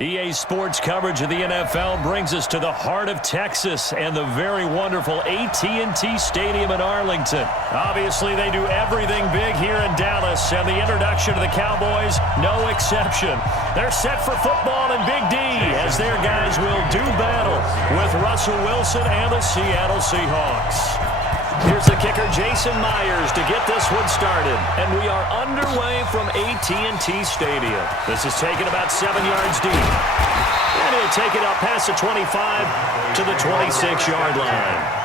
EA Sports coverage of the NFL brings us to the heart of Texas and the very wonderful AT&T Stadium in Arlington. Obviously, they do everything big here in Dallas, and the introduction of the Cowboys, no exception. They're set for football in Big D as their guys will do battle with Russell Wilson and the Seattle Seahawks. Here's the kicker, Jason Myers, to get this one started. And we are underway from AT&T Stadium. This is taken about 7 yards deep. And he'll take it up past the 25 to the 26-yard line.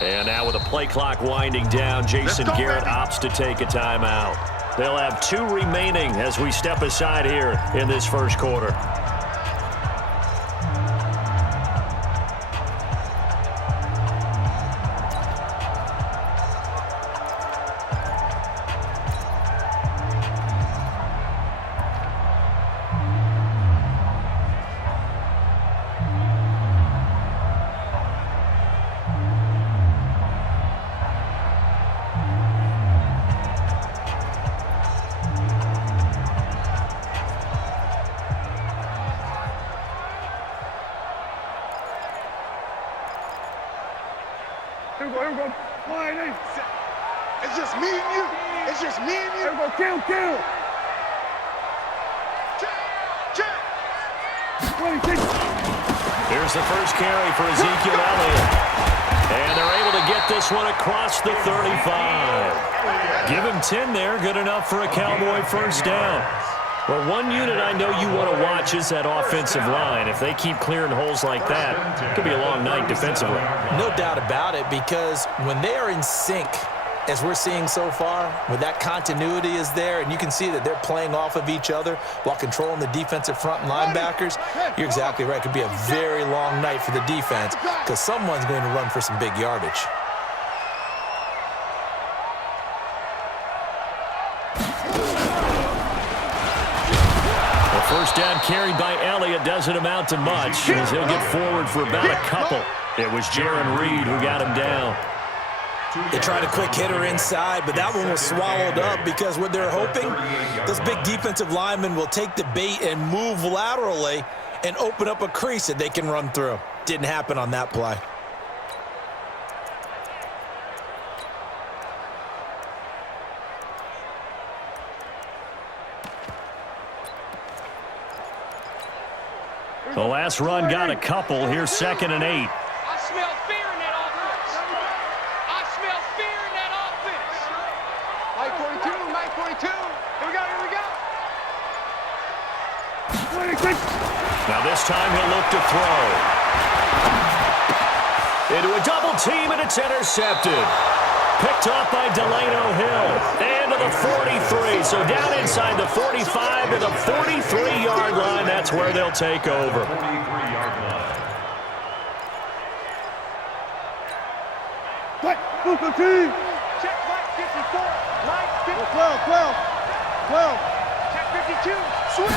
And now with the play clock winding down, Jason Garrett opts to take a timeout. They'll have 2 remaining as we step aside here in this first quarter. Here we go. It's just me and you. It's just me and you. Here we go. Kill. Check. 26. Here's the first carry for Ezekiel Elliott. And they're able to get this one across the 35. Give him 10 there. Good enough for a Cowboy first down. Well, one unit I know you want to watch is that offensive line. If they keep clearing holes like that, it could be a long night defensively. No doubt about it, because when they are in sync, as we're seeing so far, when that continuity is there, and you can see that they're playing off of each other while controlling the defensive front and linebackers, you're exactly right. It could be a very long night for the defense because someone's going to run for some big yardage. First down carried by Elliott doesn't amount to much as he'll get forward for about a couple. It was Jaron Reed who got him down. They tried a quick hitter inside, but that one was swallowed up because what they're hoping, those big defensive linemen will take the bait and move laterally and open up a crease that they can run through. Didn't happen on that play. The last run got a couple. Here's 2nd and 8. I smell fear in that offense. I smell fear in that offense. Mike 42. Here we go. 26. Now this time he'll look to throw. Into a double team, and it's intercepted. Picked off by Delano Hill. And to the 43. So down inside the 45 to the 43-yard line. That's where they'll take over. What? Check Mike 54. Mike 54. 12. Check 52. Switch.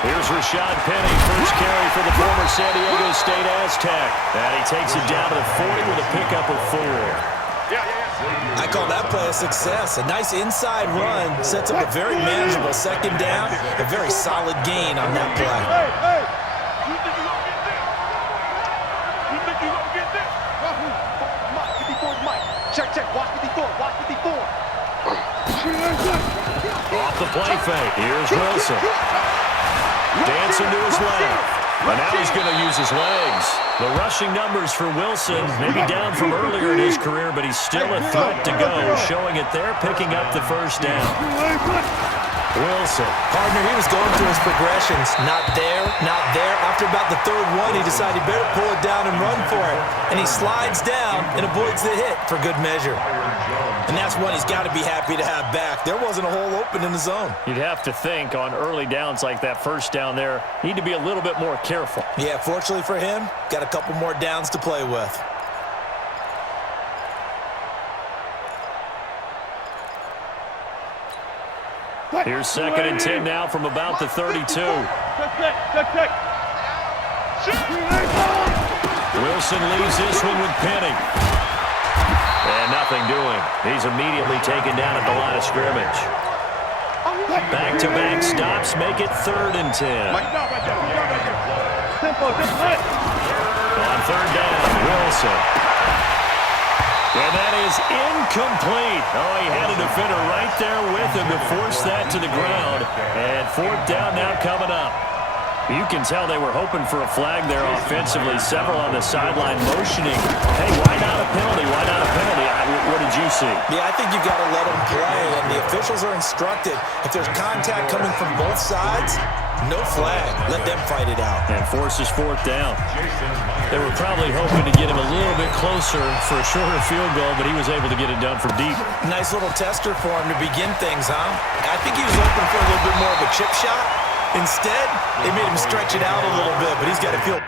Here's Rashad Penny, first carry for the former San Diego State Aztec. And he takes it down to the 40 with a pickup of 4. I call that play a success. A nice inside run sets up a very manageable 2nd down. A very solid gain on that play. Hey. You think you're going to get this? Mike 54 Mike. Check. Watch 54. Off the play fake. Here's Wilson. Dancing to his left. And now he's going to use his legs. The rushing numbers for Wilson, maybe down from earlier in his career, but he's still a threat to go, showing it there, picking up the first down. Wilson. Partner, he was going through his progressions. Not there. After about the 3rd one, he decided he better pull it down and run for it. And he slides down and avoids the hit for good measure. And that's one he's got to be happy to have back. There wasn't a hole open in the zone. You'd have to think on early downs like that first down there, need to be a little bit more careful. Yeah, fortunately for him, got a couple more downs to play with. Here's 2nd and 10 now from about the 32. Check. Wilson leaves this one with Penny. And nothing doing. He's immediately taken down at the line of scrimmage. Back-to-back stops make it 3rd and 10. On 3rd down, Wilson. And that is incomplete. Oh, he had a defender right there with him to force that to the ground. And 4th down now coming up. You can tell they were hoping for a flag there offensively. Several on the sideline motioning. Hey, why not a penalty? What did you see? Yeah, I think you got to let them play, and the officials are instructed if there's contact coming from both sides, No flag. Let them fight it out. And forces fourth down. They were probably hoping to get him a little bit closer for a shorter field goal, but he was able to get it done from deep. Nice little tester for him to begin things, huh? I think he was hoping for a little bit more of a chip shot. Instead, they made him stretch it out a little bit, but he's got to feel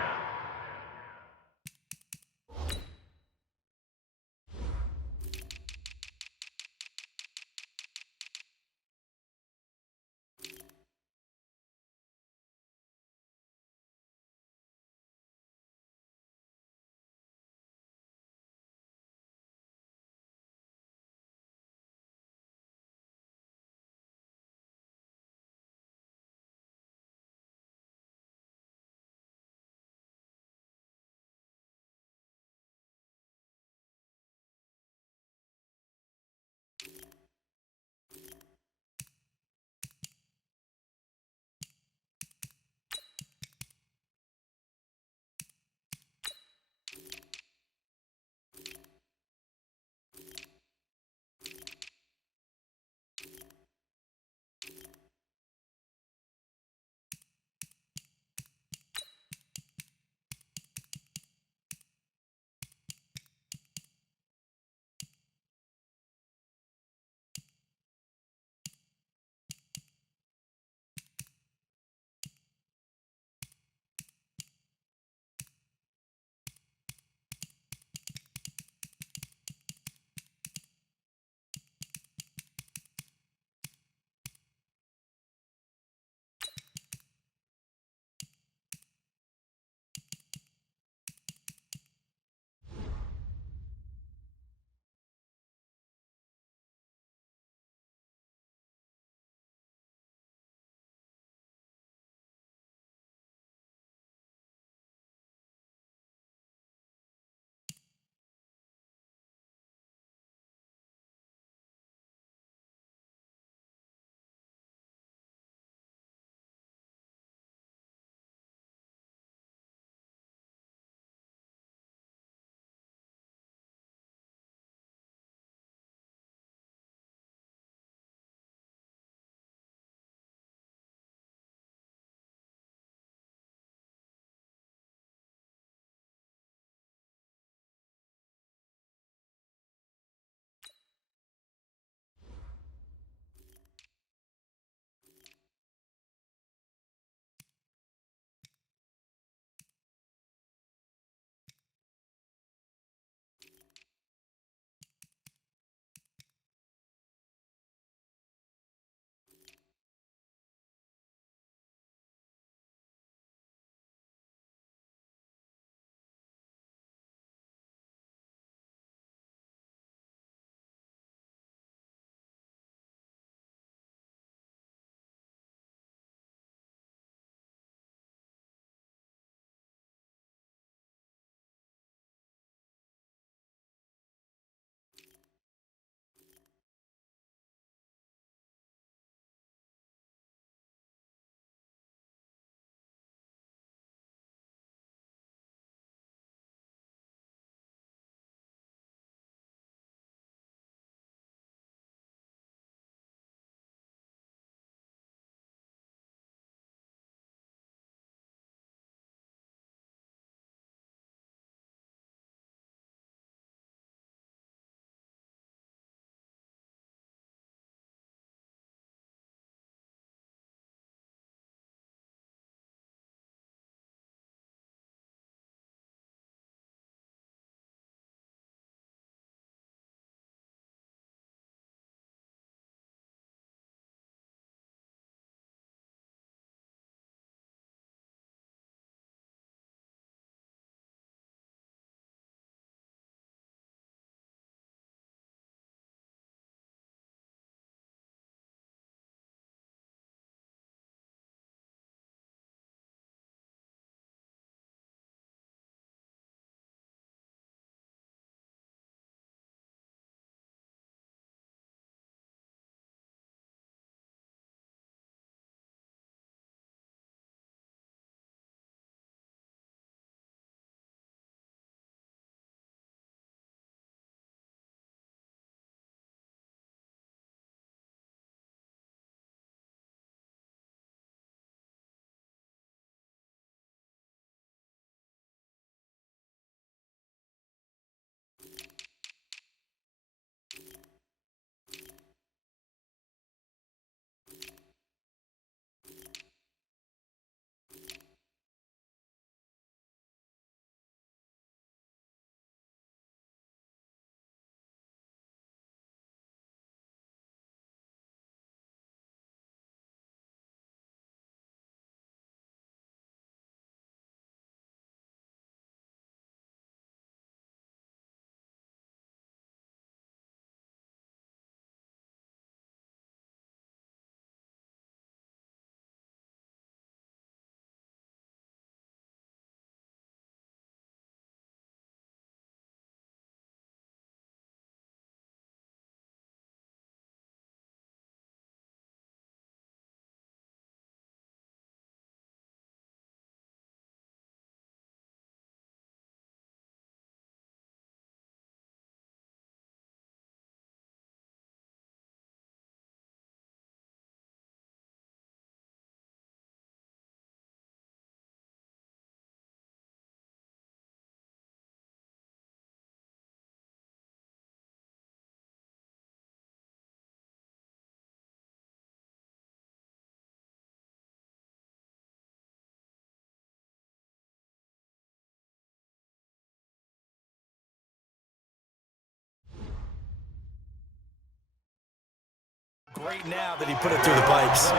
Great now that he put it through the pipes.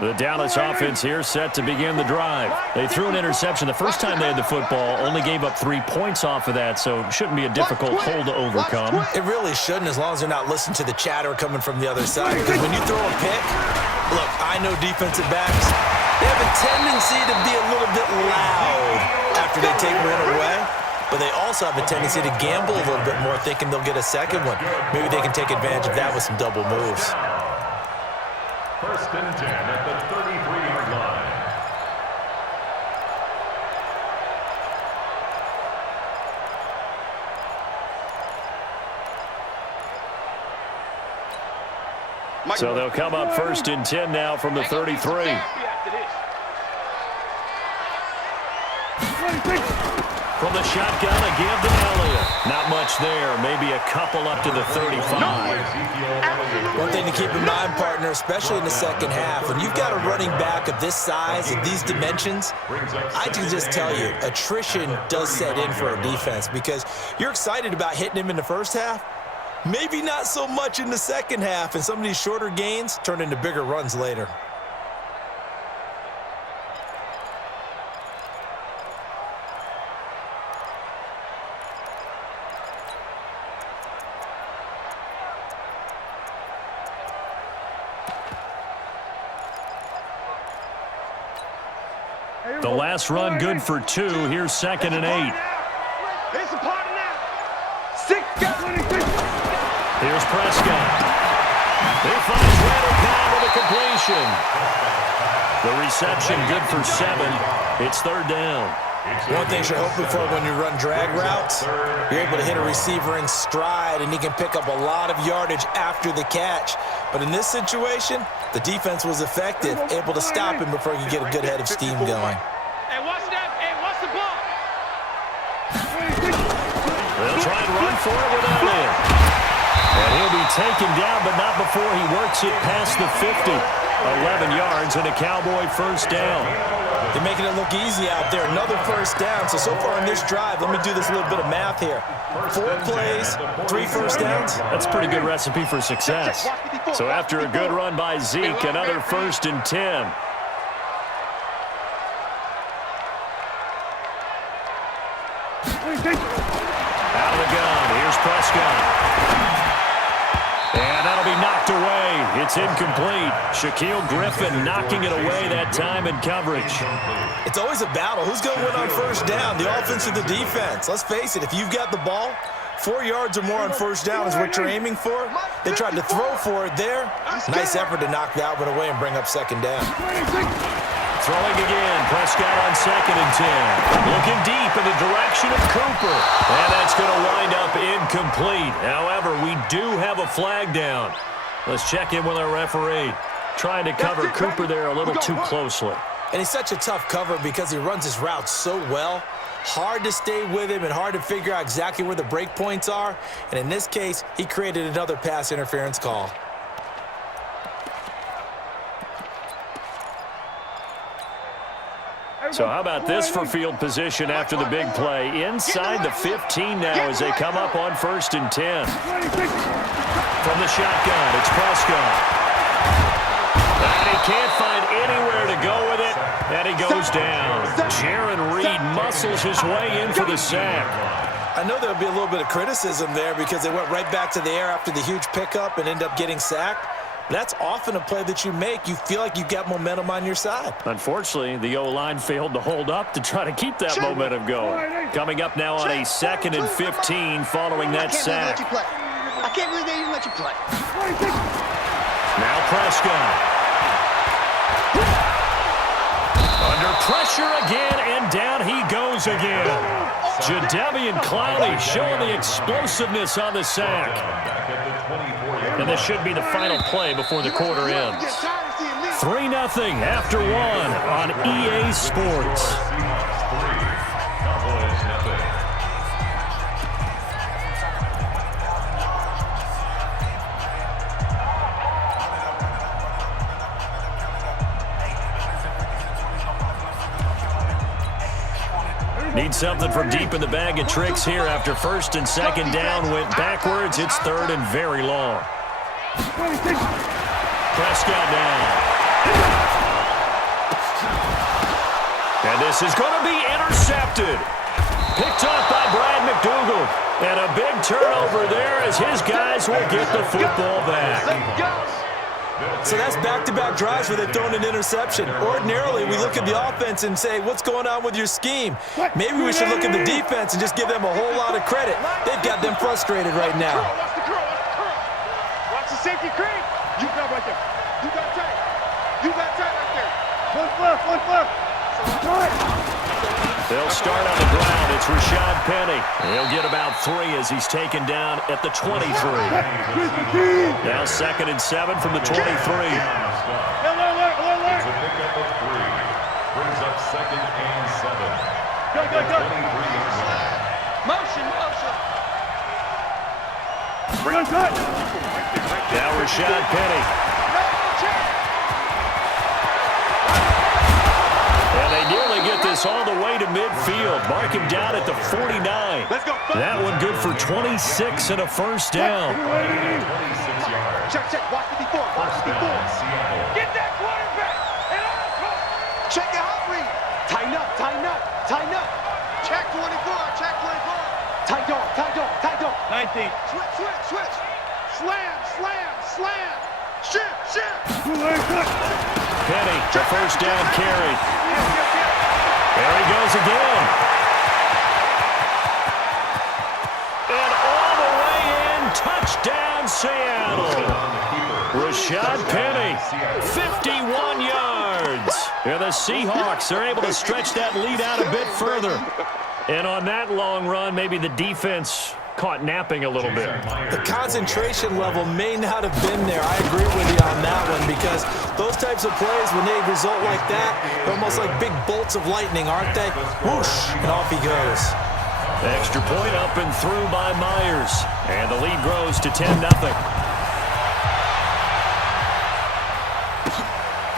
The Dallas offense here set to begin the drive. They threw an interception the first time they had the football, only gave up 3 points off of that, so it shouldn't be a difficult hole to overcome. It really shouldn't, as long as they're not listening to the chatter coming from the other side. Because when you throw a pick, look, I know defensive backs, they have a tendency to be a little bit loud after they take one away. But they also have a tendency to gamble a little bit more, thinking they'll get a second one. Maybe they can take advantage of that with some double moves. First and 10 at the 33-yard line. So they'll come up first and 10 now from the 33. From the shotgun, a give to Elliott. Not much there. Maybe a couple up to the 35. One thing to keep in mind, partner, especially in the second half, when you've got a running back of this size and these dimensions, I can just tell you, attrition does set in for a defense because you're excited about hitting him in the first half. Maybe not so much in the second half, and some of these shorter gains turn into bigger runs later. The last run good for 2. Here's 2nd and 8. It's a party now. 6 Here's Prescott. He finds Randall Cobb with a completion. The reception good for 7. It's 3rd down. One thing you're hoping for when you run drag routes, you're able to hit a receiver in stride, and he can pick up a lot of yardage after the catch. But in this situation, the defense was effective, able to stop him before he could get a good head of steam going. Hey, watch that. Hey, watch the ball. They'll try and run for it with Elliott. And he'll be taken down, but not before he works it past the 50. 11 yards and a Cowboy first down. They're making it look easy out there. Another first down. So far in this drive, let me do this little bit of math here. 4 plays, 3 first downs. That's a pretty good recipe for success. So after a good run by Zeke, another 1st and 10. Out of the gun. Here's Prescott. And that'll be knocked away. It's incomplete. Shaquille Griffin knocking it away that time in coverage. It's always a battle. Who's going to win on first down, the offense or the defense? Let's face it, if you've got the ball, 4 yards or more on first down is what you're aiming for. They tried to throw for it there. Nice effort to knock that one away and bring up 2nd down. Throwing again, Prescott on 2nd and 10. Looking deep in the direction of Cooper. And that's going to wind up incomplete. However, we do have a flag down. Let's check in with our referee. Trying to cover Cooper there a little too closely. And he's such a tough cover because he runs his route so well. Hard to stay with him and hard to figure out exactly where the break points are. And in this case, he created another pass interference call. So how about this for field position after the big play? Inside the 15 now as they come up on 1st and 10. From the shotgun, it's Prescott. And he can't find anywhere to go with it, and he goes down. Jaron Reed muscles his way in for the sack. I know there'll be a little bit of criticism there because they went right back to the air after the huge pickup and end up getting sacked. That's often a play that you make. You feel like you've got momentum on your side. Unfortunately, the O-line failed to hold up to try to keep that momentum going. Coming up now on a 2nd and 15 following that sack. I can't believe they even let you play. Now Prescott. Under pressure again, and down he goes again. Jadeveon Clowney showing the explosiveness on the sack. And this should be the final play before the quarter ends. 3-0 after 1 on EA Sports. Seahawks 3, Cowboys nothing. Need something from deep in the bag of tricks here after first and second down went backwards. It's third and very long. Prescott down. And this is going to be intercepted. Picked off by Brad McDougal. And a big turnover there as his guys will get the football back. So that's back-to-back drives where they've thrown an interception. Ordinarily, we look at the offense and say, what's going on with your scheme? Maybe we should look at the defense and just give them a whole lot of credit. They've got them frustrated right now. Watch the curl. Watch the safety creep. You got right there. You got tight. You got tight right there. One flip. They'll start on the ground. It's Rashad Penny. He'll get about 3 as he's taken down at the 23. Now 2nd and 7 from the 23. It's a pickup of 3. Brings up 2nd and 7. Go. 23-yard line. Motion. Bring on tight. Now Rashad Penny. And they nearly get this all the way to midfield. Mark him down at the 49. Let's go. That one good for 26 and a first down. 26 yards. Check. Watch the before. First down, Seattle. Get that quarterback. And on. Check your hot read. Tighten up. Check 24. Tight dog. 19. Switch. Slam. Shift. Penny, the first down carry. There he goes again. And all the way in, touchdown Seattle. Rashad Penny, 51 yards. And the Seahawks are able to stretch that lead out a bit further. And on that long run, maybe the defense caught napping a little bit. The concentration level may not have been there. I agree with you on that one because those types of plays, when they result like that, they're almost like big bolts of lightning, aren't they? Whoosh, and off he goes. Extra point up and through by Myers. And the lead grows to 10-0.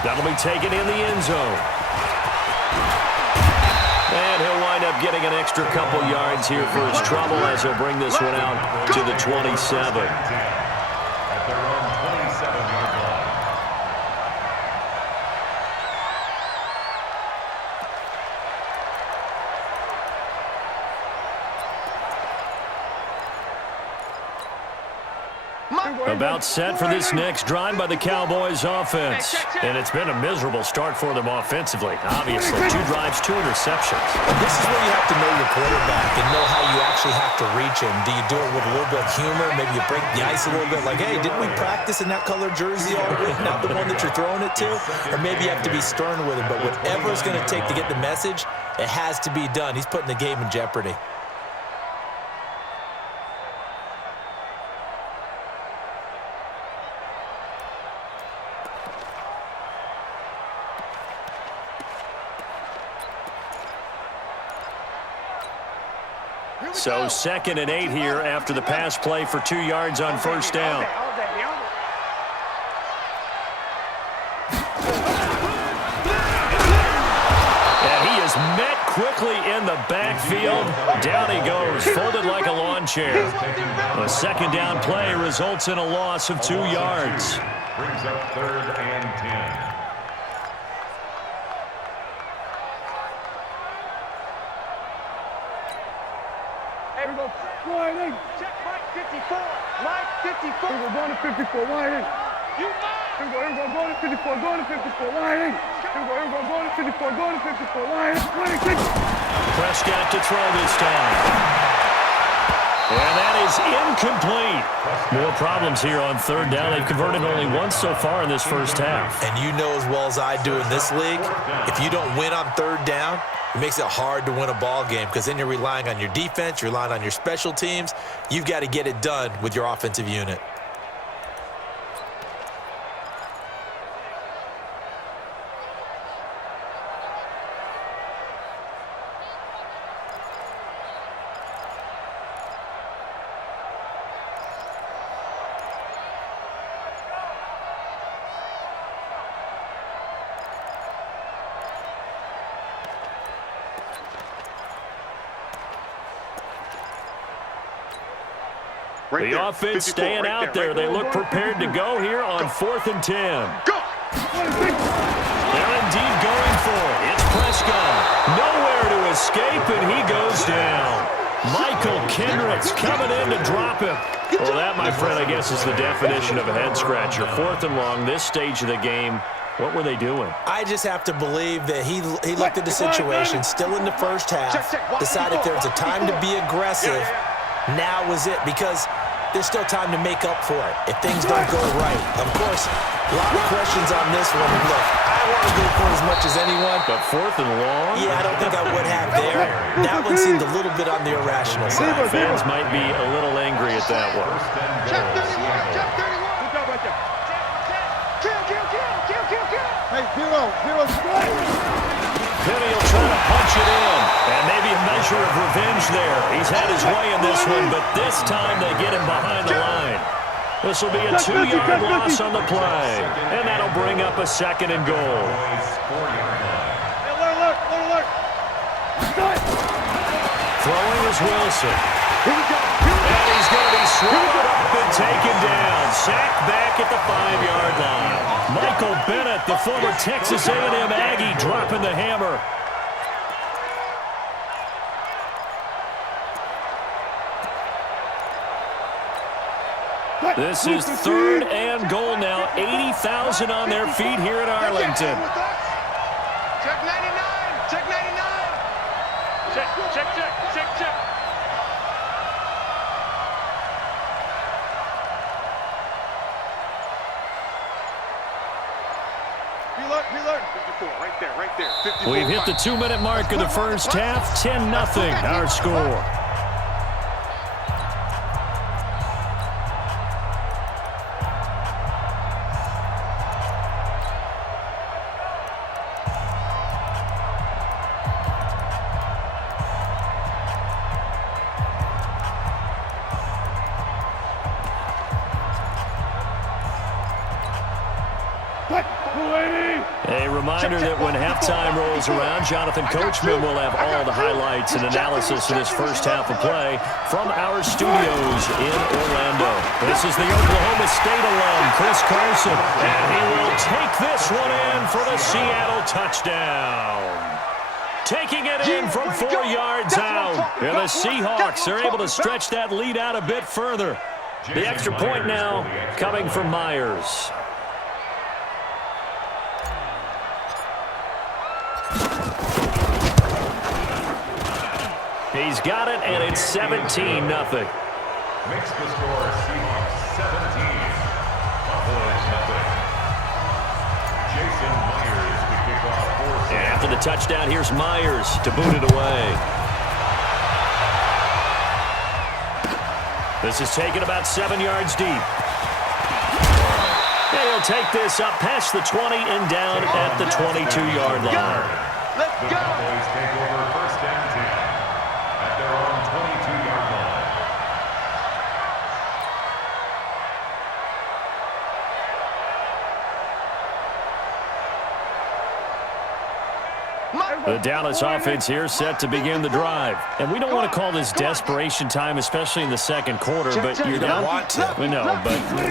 That'll be taken in the end zone. And he'll wind up getting an extra couple yards here for his trouble as he'll bring this one out to the 27. At their own 27-yard line. About set for this next drive by the Cowboys offense. And it's been a miserable start for them offensively. Obviously, 2 drives, 2 interceptions. This is where you have to know your quarterback and know how you actually have to reach him. Do you do it with a little bit of humor? Maybe you break the ice a little bit like, hey, didn't we practice in that color jersey all week, not the one that you're throwing it to? Or maybe you have to be stern with him. But whatever it's going to take to get the message, it has to be done. He's putting the game in jeopardy. So 2nd and 8 here after the pass play for 2 yards on first down. And he is met quickly in the backfield. Down he goes, folded like a lawn chair. A second down play results in a loss of 2 yards. Brings up 3rd and 10. Wide in. Check Mike 54. Mike 54. We're going to 54. Wide in. You mind? Here we go. Going to 54. Going to 54. Wide in. Here we go. Going to 54. Going to 54. Wide in. Prescott to throw this time. And that is incomplete. More problems here on 3rd down. They've converted only once so far in this first half. And you know as well as I do in this league, if you don't win on 3rd down, it makes it hard to win a ball game because then you're relying on your defense, you're relying on your special teams. You've got to get it done with your offensive unit. Right The there. offense 54, staying right out there. there. They look prepared to go here on 4th and 10. Go! They're indeed going for it. It's Prescott. Nowhere to escape, and he goes down. Michael Kendricks coming in to drop him. Well, that, my friend, I guess is the definition of a head-scratcher. 4th and long, this stage of the game. What were they doing? I just have to believe that he looked at the situation, still in the first half, decided there was a time to be aggressive. Now was it, because there's still time to make up for it if things don't go right. Of course, a lot of questions on this one. Look, I want to go for it as much as anyone. But 4th and long? Yeah, I don't think I would have there. That one seemed a little bit on the irrational side. Fans might be a little angry at that one. Check 31, check 31. Good job right there. Kill. Hey, zero. Penny will try to punch it in. And maybe a measure of revenge there. He's had his way in this one, but this time they get him behind the line. This will be a 2-yard loss on the play. And that'll bring up a 2nd and goal. Hey, alert. Throwing is Wilson. And he's going to be swallowed up and taken down. Sacked back at the 5-yard line. Michael Bennett, the former Texas A&M Aggie, dropping the hammer. This is 3rd and goal now. 80,000 on their feet here in Arlington. Check 99. Check 99. Check. Reload. 54, right there. 54. We've hit the 2-minute mark of the first half. 10-0 our score. A reminder that when halftime rolls around, Jonathan Coachman will have all the highlights and analysis of this first half of play from our studios in Orlando. This is the Oklahoma State alum, Chris Carson, and he will take this one in for the Seattle touchdown. Taking it in from 4 yards out. And the Seahawks are able to stretch that lead out a bit further. The extra point now coming from Myers. He's got it, and it's 17-0. Makes the score Seahawks 17, Buffaloes 0. Jason Myers to kick off for And after the touchdown, here's Myers to boot it away. This is taken about 7 yards deep. And he'll take this up past the 20 and down at the 22-yard line. Let's The go. Cowboys take over 1st and 10 at their own 22-yard line. The Dallas offense here set to begin the drive. And we don't want to call this desperation time, especially in the second quarter, but you're down. want to. We know, but let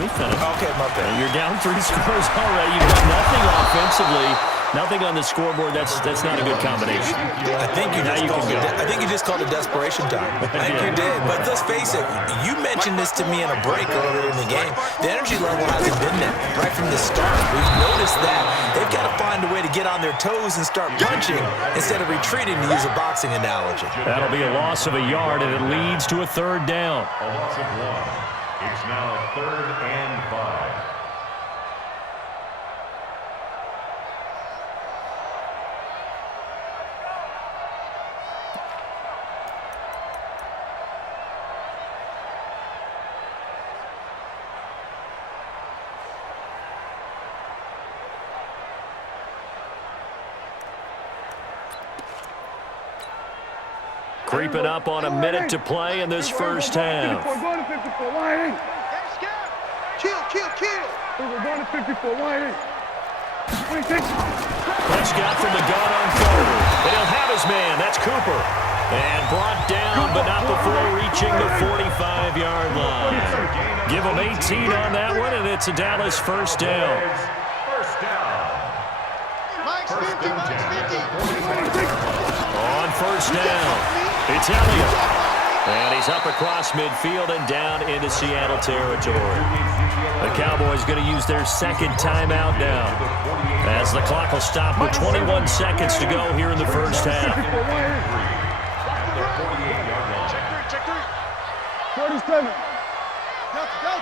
me finish. Okay, my bad. You're down 3 scores already. You've got nothing offensively, nothing on the scoreboard. That's not a good combination. I think you just called it desperation time. I think you did. But let's face it, you mentioned this to me in a break earlier in the game. The energy level hasn't been there right from the start. We've noticed that. They've got to find a way to get on their toes and start punching instead of retreating, to use a boxing analogy. That'll be a loss of a yard, and it leads to a 3rd down. A loss of 1. It's now 3rd and 5. Creeping up on a minute to play in this first half. Going to 54, why ain't? Kill. We're going to 54, why ain't? 26. Prescott from the gun on 3rd. And he'll have his man. That's Cooper. And brought down, but not before reaching the 45-yard line. Give them 18 on that one, and it's a Dallas first down. First down. Mike's 50, Mike's 50. On first down, it's Elliott. And he's up across midfield and down into Seattle territory. The Cowboys going to use their second timeout now, as the clock will stop with 21 seconds to go here in the first half. Check three. 47. Go.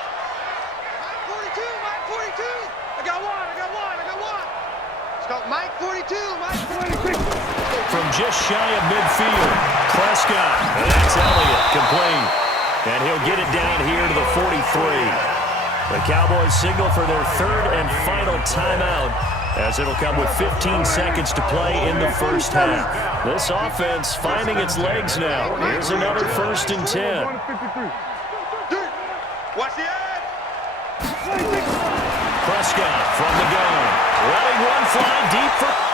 Mike 42, Mike 42. I got one. Let's go, Mike 42, Mike 42. From just shy of midfield, Prescott. And that's Elliott, complete. And he'll get it down here to the 43. The Cowboys signal for their third and final timeout, as it'll come with 15 seconds to play in the first half. This offense finding its legs now. Here's another 1st and 10. Watch the ad. Prescott from the gun, letting one fly deep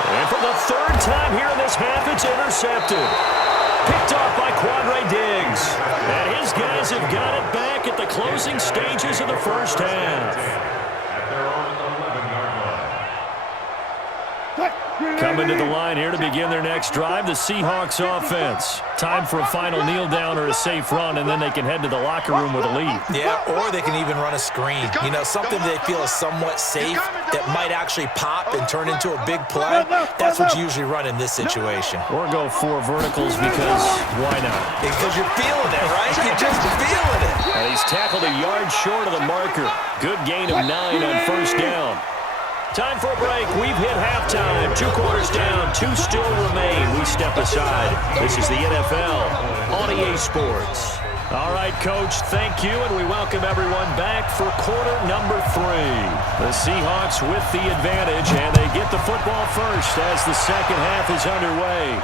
and for the third time here in this half, it's intercepted. Picked off by Quandre Diggs. And his guys have got it back at the closing stages of the first half. At their own 11-yard line. Coming to the line here to begin their next drive, the Seahawks offense. Time for a final kneel down or a safe run, and then they can head to the locker room with a lead. Yeah, or they can even run a screen. You know, something they feel is somewhat safe that might actually pop and turn into a big play. That's what you usually run in this situation. Or go 4 verticals because why not? Because you're feeling it, right? You're just feeling it. And he's tackled a yard short of the marker. Good gain of 9 on first down. Time for a break. We've hit halftime. 2 quarters down. 2 still remain. We step aside. This is the NFL on EA Sports. All right, Coach, thank you, and we welcome everyone back for quarter number 3. The Seahawks with the advantage, and they get the football first as the second half is underway.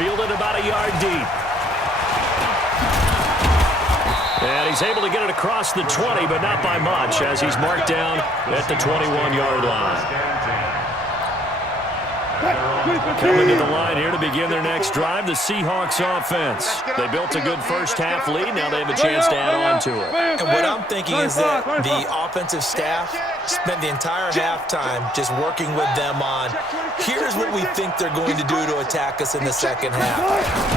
Fielded about a yard deep. And he's able to get it across the 20, but not by much, as he's marked down at the 21-yard line. Coming to the line here to begin their next drive, the Seahawks offense. They built a good first half lead. Now they have a chance to add on to it. And what I'm thinking is that the offensive staff spent the entire halftime just working with them on, here's what we think they're going to do to attack us in the second half.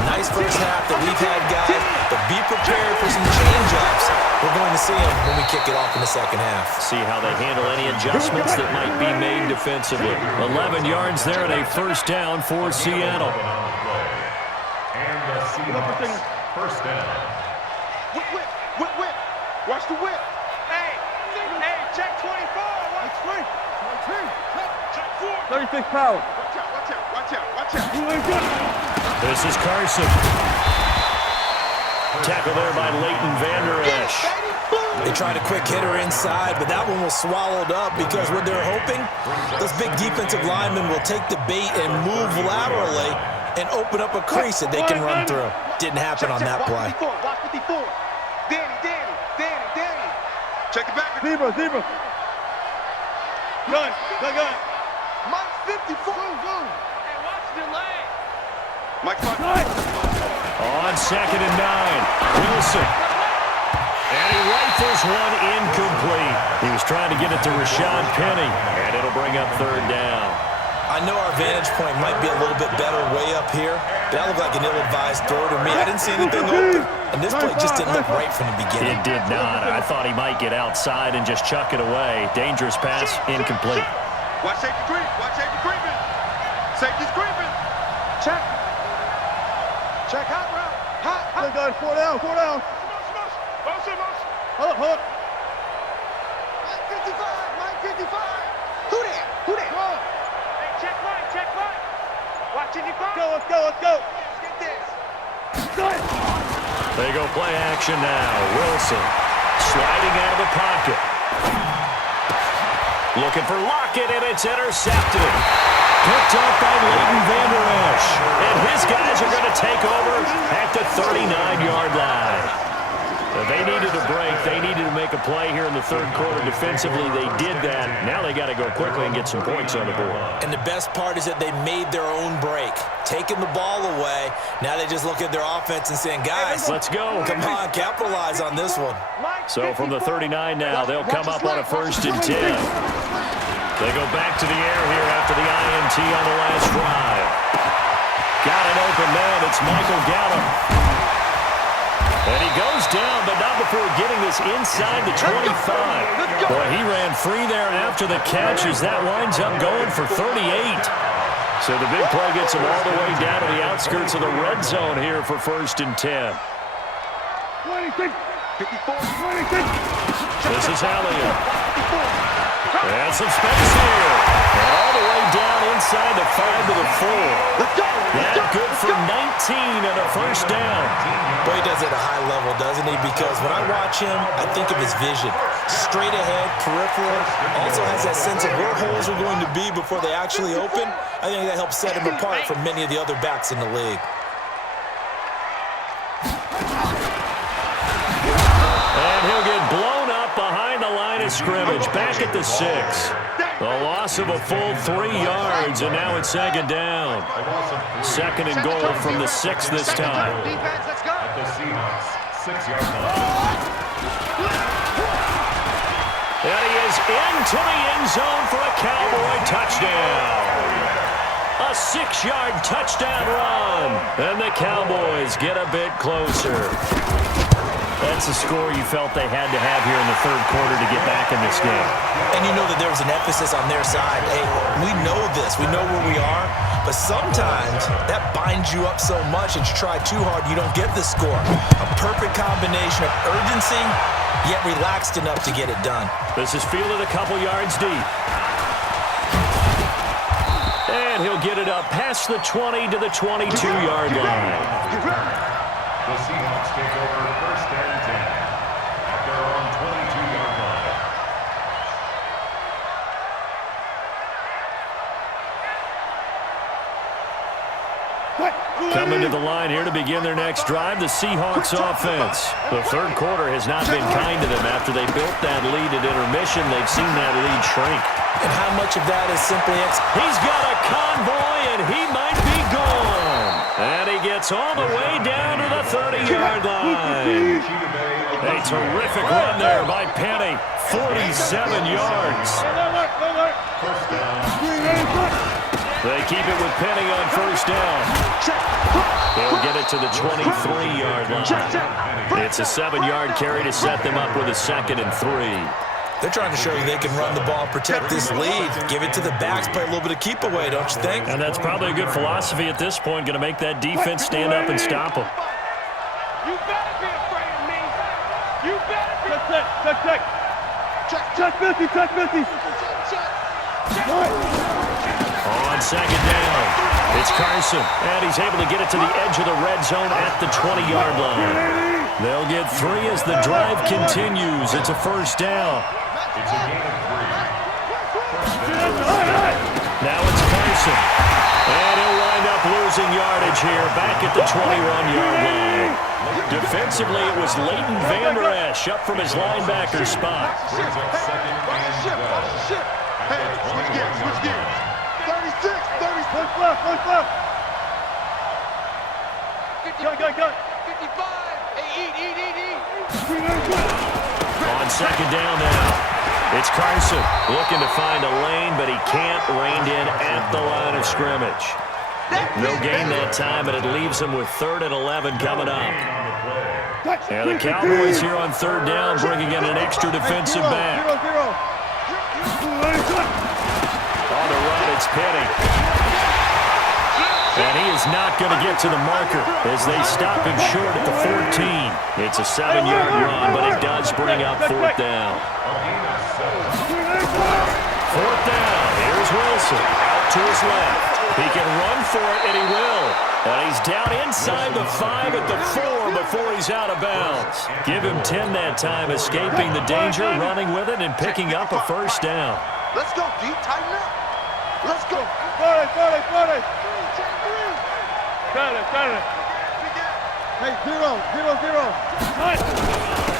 Nice first half that we've had, guys, but be prepared for some change-ups. We're going to see them when we kick it off in the second half. See how they handle any adjustments that might be made defensively. 11 yards there and a first down for Seattle. And the Seahawks first down. Whip. Watch the whip. Hey, check 24. Watch 3. Check 4. 36 power. Watch out. You ain't good. This is Carson. Tackle there by Leighton Vander Esch. They tried a quick hitter inside, but that one was swallowed up because what they're hoping, those big defensive linemen will take the bait and move laterally and open up a crease that they can run through. Didn't happen on that play. Watch 54. Danny. Check it back. Zebra. Gun. Mike 54. Go. Hey, watch the lane. Mike 5. On 2nd and 9, Wilson. And he rifles one incomplete. He was trying to get it to Rashad Penny, and it'll bring up 3rd down. I know our vantage point might be a little bit better way up here, but that looked like an ill-advised throw to me. I didn't see anything open, and this play just didn't look right from the beginning. It did not. I thought he might get outside and just chuck it away. Dangerous pass, incomplete. Watch safety creeping. Safety's creeping. Check hot route. Hot. Guys, 4 down. Motion. Hold up. Mike 55. Who that? Hey, check Mike. Watch it, you Let's go. Let's get this. They go play action now. Wilson sliding out of the pocket. Looking for Lockett, and it's intercepted. Picked up by Leighton Vander Esch. And his guys are going to take over at the 39-yard line. They needed a break. They needed to make a play here in the third quarter. Defensively, they did that. Now they got to go quickly and get some points on the board. And the best part is that they made their own break. Taking the ball away, now they just look at their offense and saying, guys, let's go. Come on, capitalize on this one. So from the 39 now, they'll come up on a 1st and 10. They go back to the air here after the INT on the last drive. Got an open man. It's Michael Gallup. And he goes down, but not before getting this inside the 25. Boy, he ran free there after the catch as that winds up going for 38. So the big play gets him all the way down to the outskirts of the red zone here for 1st and 10. 26, 54, 26. This is Elliott. And some space here. And all the way down inside the 5 to the 4. Yeah, good for 19 and a 1st down. Boy, he does it at a high level, doesn't he? Because when I watch him, I think of his vision. Straight ahead, peripheral. Also has that sense of where holes are going to be before they actually open. I think that helps set him apart from many of the other backs in the league. And he'll get blown up behind the line of scrimmage. Back at the 6. A loss of a full 3 yards, and now it's 2nd down. 2nd and goal from the 6 this time. At the Seahawks 6-yard line. And he is into the end zone for a Cowboy touchdown. A 6-yard touchdown run. And the Cowboys get a bit closer. That's a score you felt they had to have here in the third quarter to get back in this game. And you know that there was an emphasis on their side. Hey, we know this. We know where we are. But sometimes that binds you up so much that you try too hard, you don't get the score. A perfect combination of urgency, yet relaxed enough to get it done. This is fielded a couple yards deep. And he'll get it up past the 20 to the 22-yard line. The Seahawks take over 1st and 10 at their own 22-yard line. Coming to the line here to begin their next drive, the Seahawks offense. The third quarter has not been kind to them. After they built that lead at intermission, they've seen that lead shrink. And how much of that is simply He's got a convoy, and he might be gone. And he gets all the way down to the 30-yard line. A terrific run there by Penny. 47 yards. They keep it with Penny on 1st down. They'll get it to the 23-yard line. It's a 7-yard carry to set them up with a 2nd and 3. They're trying to show you they can run the ball, protect this lead, give it to the backs, play a little bit of keep away, don't you think? And that's probably a good philosophy at this point, going to make that defense stand up and stop them. You better be afraid of me. You better be. Check. Check 50, check 50. On 2nd down, it's Carson, and he's able to get it to the edge of the red zone at the 20-yard line. They'll get 3 as the drive continues. It's a 1st down. It's a gain of 3. Now it's Carson. And he'll wind up losing yardage here back at the 21-yard line. Defensively, it was Leighton Vander Esch up from his linebacker spot. Brings up 2nd and 12. Hey, switch gears. 36, 36. Push left. Go. 55. Hey, eat. On 2nd down now, it's Carson looking to find a lane, but he can't rein in at the line of scrimmage. No gain that time, but it leaves him with 3rd and 11 coming up. And the Cowboys here on 3rd down bringing in an extra defensive back. On the run, it's Penny. And he is not going to get to the marker as they stop him short at the 14. It's a 7-yard run, but it does bring up 4th down. 4th down. Here's Wilson out to his left. He can run for it, and he will. And he's down inside the 5 at the 4 before he's out of bounds. Give him 10 that time, escaping the danger, running with it, and picking up a 1st down. Let's go, D. Tighten up. Let's go. 40. Got it. Hey, 0-0-0.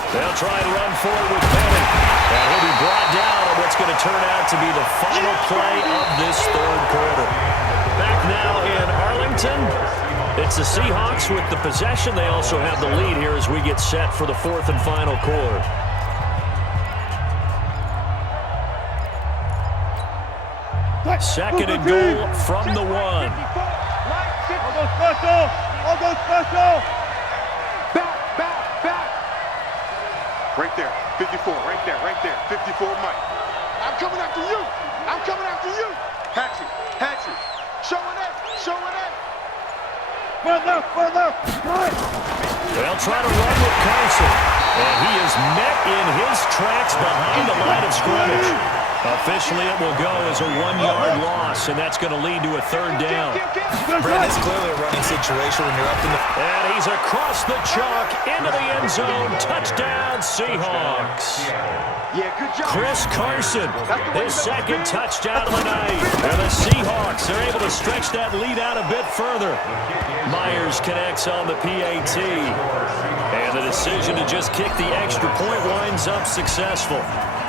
They'll try and run forward with Benny. And he'll be brought down on what's going to turn out to be the final play of this third quarter. Back now in Arlington. It's the Seahawks with the possession. They also have the lead here as we get set for the fourth and final quarter. Second and goal from the 1. I'll go special. I'll go special. Back. Right there, 54, right there, 54, Mike. I'm coming after you. Hatchet. Showing it. Further. Right. They'll try to run with Carson. And he is met in his tracks behind the line of scrimmage. Officially, it will go as a 1-yard loss, and that's going to lead to a third down. Brent, it's clearly a running situation when you're up in the... And he's across the chalk into the end zone. Touchdown, Seahawks. Yeah, good job. Chris Carson, his second touchdown of the night. And the Seahawks are able to stretch that lead out a bit further. Myers connects on the PAT. And the decision to just kick the extra point winds up successful.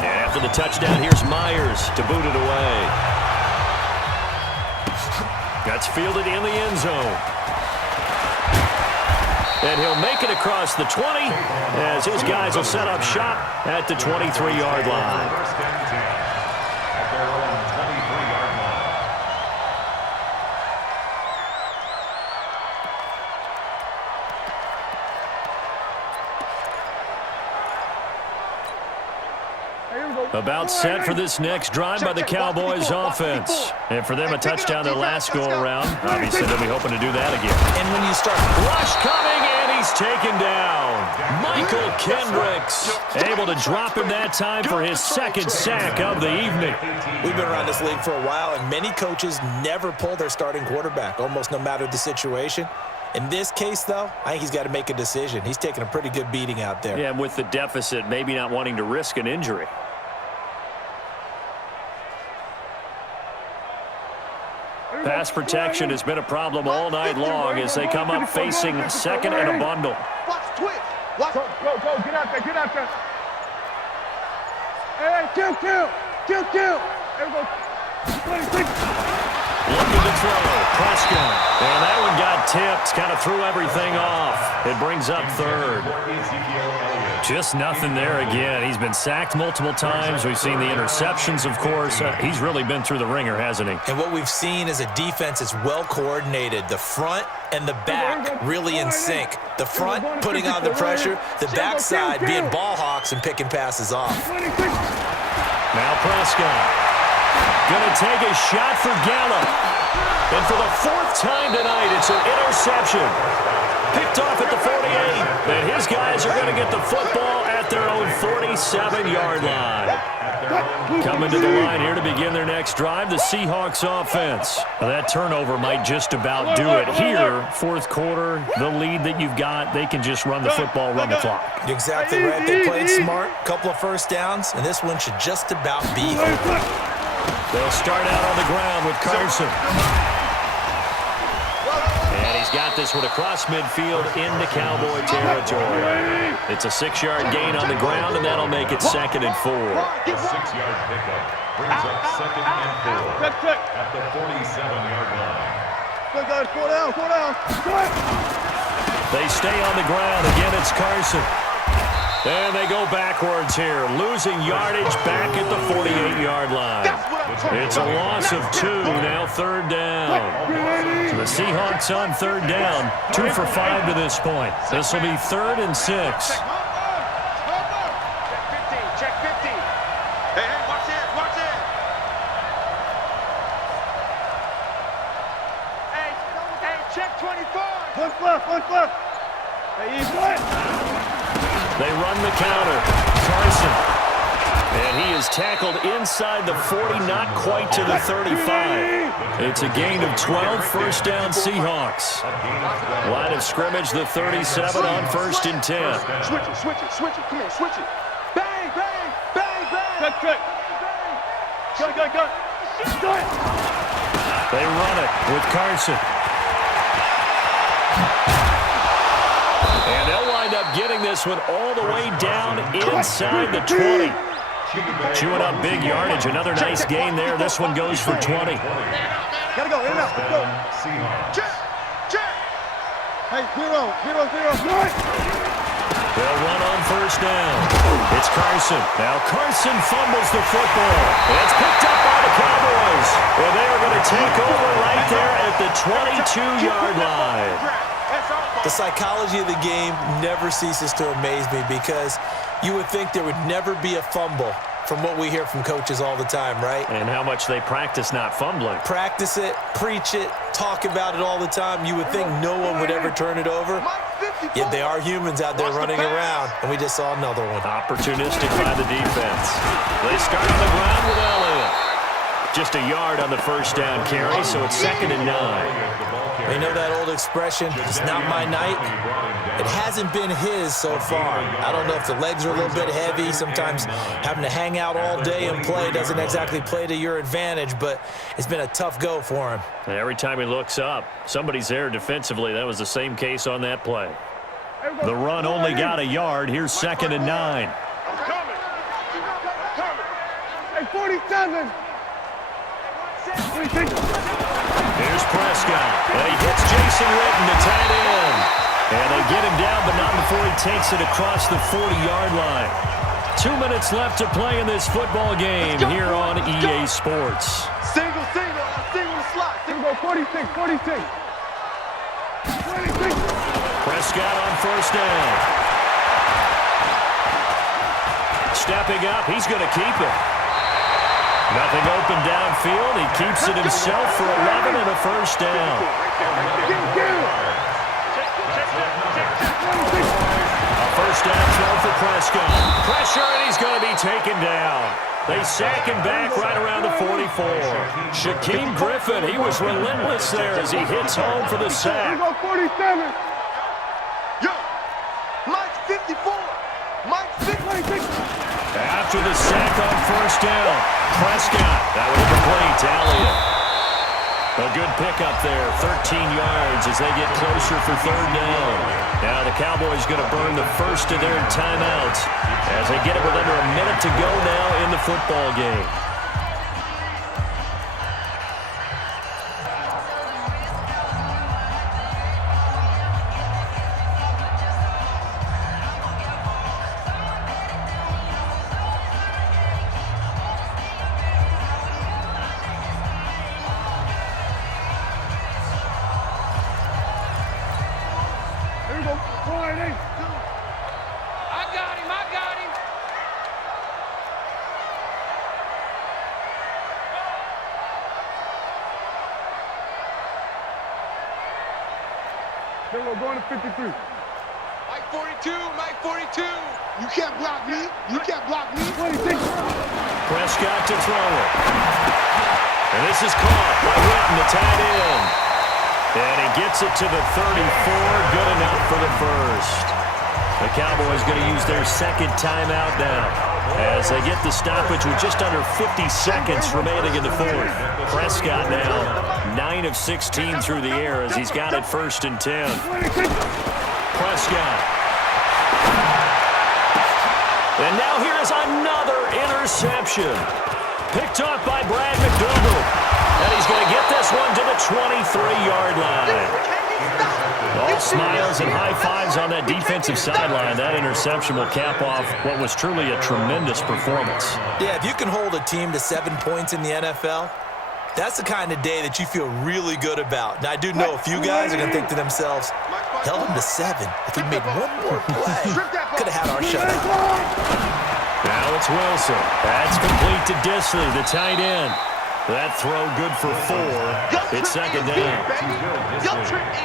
And after the touchdown, here's Myers to boot it away. That's fielded in the end zone. And he'll make it across the 20 as his guys will set up shop at the 23-yard line. First and 10 at their own 23-yard line. About set for this next drive by the Cowboys offense. And for them, a touchdown their last go-around. Obviously, they'll be hoping to do that again. And when you start... Rush coming, and he's taken down. Michael Kendricks able to drop him that time for his second sack of the evening. We've been around this league for a while, and many coaches never pull their starting quarterback, almost no matter the situation. In this case, though, I think he's got to make a decision. He's taking a pretty good beating out there. Yeah, and with the deficit, maybe not wanting to risk an injury. Pass protection has been a problem all night long as they come up facing second and a bundle. Watch twitch. Watch. Go. Get out there. Hey, kill. There we go. 26. Looking to throw. Prescott. And that one got tipped. Kind of threw everything off. It brings up third. Just nothing there again. He's been sacked multiple times. We've seen the interceptions, of course. He's really been through the ringer, hasn't he? And what we've seen is a defense that's well coordinated. The front and the back really in sync. The front putting on the pressure. The backside being ball hawks and picking passes off. Now Prescott. Going to take a shot for Gallup. And for the fourth time tonight, it's an interception. Picked off at the 48. And his guys are going to get the football at their own 47-yard line. Coming to the line here to begin their next drive, the Seahawks offense. That turnover might just about do it here. Fourth quarter, the lead that you've got, they can just run the football, run the clock. You're exactly right. They played smart, couple of first downs, and this one should just about be over. They'll start out on the ground with Carson. And he's got this one across midfield into Cowboy territory. It's a 6-yard gain on the ground, and that'll make it second and 4. A 6-yard pickup brings up second and 4 at the 47-yard line. Go down. They stay on the ground. Again, it's Carson. And they go backwards here, losing yardage back at the 48-yard line. It's a loss of 2, now third down. So the Seahawks on third down, 2 for 5 to this point. This will be 3rd and 6. Check 50. Hey, watch it. Hey, check 25. One left. Hey, he's what? They run the counter. Carson. And he is tackled inside the 40, not quite to the 35. It's a gain of 12, first down Seahawks. Line of scrimmage, the 37 on 1st and 10. Switch it. Come here, switch it. Bang. Cut. They run it with Carson. up getting this one all the way down inside the 20. Chewing up big yardage. Another nice gain there. This one goes for 20. Gotta go, in and out. Let's go. Check. Check. Hey, zero. They'll run on first down. It's Carson. Now Carson fumbles the football. It's picked up by the Cowboys. And they are going to take over right there at the 22-yard line. The psychology of the game never ceases to amaze me because you would think there would never be a fumble from what we hear from coaches all the time, right? And how much they practice not fumbling. Practice it, preach it, talk about it all the time. You would think no one would ever turn it over. Yet they are humans out there running around, and we just saw another one. Opportunistic by the defense. They start on the ground with Elliott. Just a yard on the first down carry, so it's 2nd and 9. You know that old expression, it's not my night? It hasn't been his so far. I don't know if the legs are a little bit heavy. Sometimes having to hang out all day and play doesn't exactly play to your advantage, but it's been a tough go for him. And every time he looks up, somebody's there defensively. That was the same case on that play. The run only got a yard. Here's 2nd and 9. Hey, 47. Here's Prescott, and he hits Jason Witten to tight end. And they get him down, but not before he takes it across the 40-yard line. 2 minutes left to play in this football game here on EA Sports. Single slot. Go 46. Prescott on first down. Stepping up, he's going to keep it. Nothing open downfield. He keeps it himself for 11 and a first down. A first down throw for Prescott. Pressure, and he's going to be taken down. They sack him back right around the 44. Shaquem Griffin, he was relentless there as he hits home for the sack. Go 47. Yo, Mike's 54. Mike's 56. After the sack on first down, Prescott, that was complete to Elliott. A good pickup there, 13 yards as they get closer for 3rd down. Now the Cowboys going to burn the first of their timeouts as they get it with under a minute to go now in the football game. I got him. Then we're going to 53. Mike 42. You can't block me. 26. Prescott to throw it. And this is caught by Witten, the tight end. And he gets it to the 34. Good enough for the first. The Cowboys going to use their second timeout now as they get the stoppage with just under 50 seconds remaining in the fourth. Prescott now 9 of 16 through the air as he's got it 1st and 10. Prescott. And now here's another interception. Picked off by Brad McDougal. And he's going to get this one to the 23-yard line. All smiles and high fives on that defensive sideline. That interception will cap off what was truly a tremendous performance. Yeah, if you can hold a team to 7 points in the NFL, that's the kind of day that you feel really good about. Now, I do know a few guys are going to think to themselves, held him to 7. If we made one more play, could have had our shutout. Now it's Wilson. That's complete to Disley, the tight end. That throw good for 4. It's 2nd down.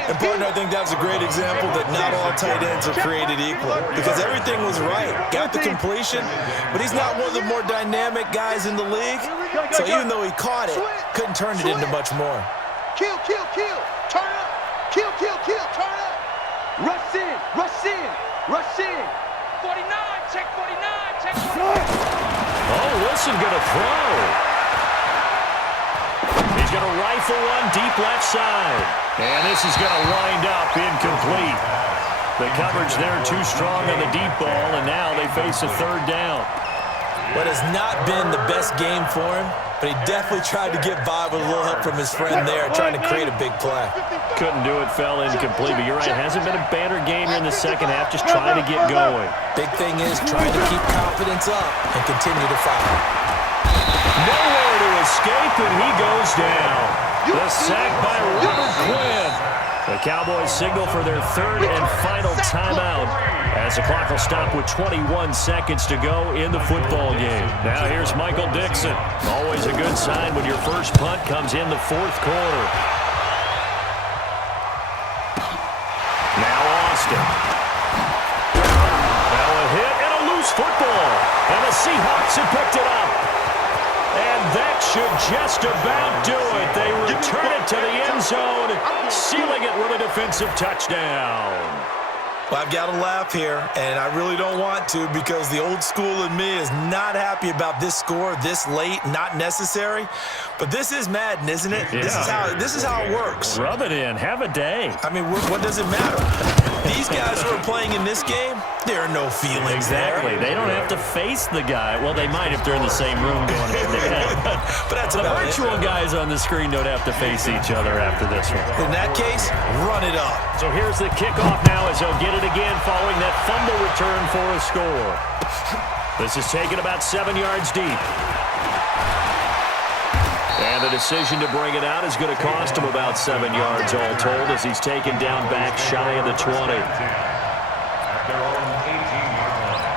And partner, I think that was a great example that not all tight ends are created equal because everything was right. Got the completion, but he's not one of the more dynamic guys in the league. So even though he caught it, couldn't turn it into much more. Kill. Turn up. Kill. Turn up. Rush in. 49. Check 49. Oh, Wilson going to throw. He's going to rifle one deep left side. And this is going to wind up incomplete. The coverage there too strong on the deep ball, and now they face a third down. What has not been the best game for him, but he definitely tried to get by with a little help from his friend there, trying to create a big play. Couldn't do it, fell incomplete, but you're right, it hasn't been a banner game here in the second half, just trying to get going. Big thing is trying to keep confidence up and continue to fire. Nowhere to escape, and he goes down. The sack by Robert Quinn. The Cowboys signal for their third and final timeout as the clock will stop with 21 seconds to go in the football game. Now here's Michael Dixon. Always a good sign when your first punt comes in the fourth quarter. Now Austin. Now a hit and a loose football. And the Seahawks have picked it up. And that should just about do it. They return it to the end zone, sealing it with a defensive touchdown. Well, I've got to laugh here, and I really don't want to because the old school in me is not happy about this score this late, not necessary. But this is Madden, isn't it? Yeah. This is how it works. Rub it in. Have a day. I mean, what does it matter? These guys who are playing in this game, there are no feelings Exactly. there. They don't have to face the guy. Well, they might if they're in the same room going head-to-head. But that's The about virtual it. guys on the screen don't have to face each other after this one. In that case, run it up. So here's the kickoff now as they'll get it again following that fumble return for a score. This is taken about 7 yards deep. And the decision to bring it out is going to cost him about 7 yards all told as he's taken down back shy of the 20. At their own 18-yard line.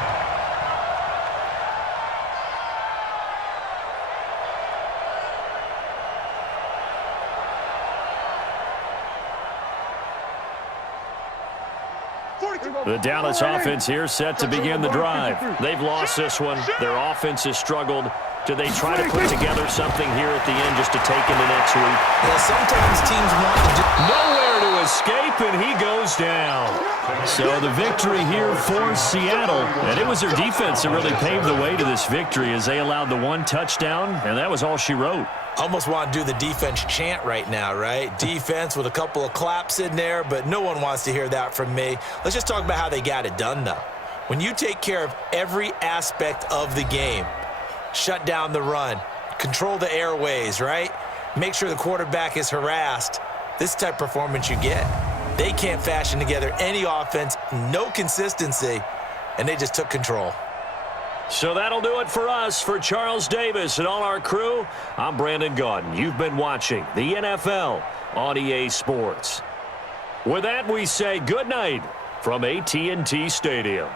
The Dallas offense here set to begin the drive. They've lost this one. Their offense has struggled. Do they try to put together something here at the end just to take into next week? Yeah, sometimes teams want to do... Nowhere to escape, and he goes down. So the victory here for Seattle. And it was their defense that really paved the way to this victory as they allowed the one touchdown, and that was all she wrote. Almost want to do the defense chant right now, right? Defense with a couple of claps in there, but no one wants to hear that from me. Let's just talk about how they got it done, though. When you take care of every aspect of the game, shut down the run, control the airways, right? Make sure the quarterback is harassed. This type of performance you get. They can't fashion together any offense, no consistency, and they just took control. So that'll do it for us. For Charles Davis and all our crew, I'm Brandon Gaudin. You've been watching the NFL on EA Sports. With that, we say good night from AT&T Stadium.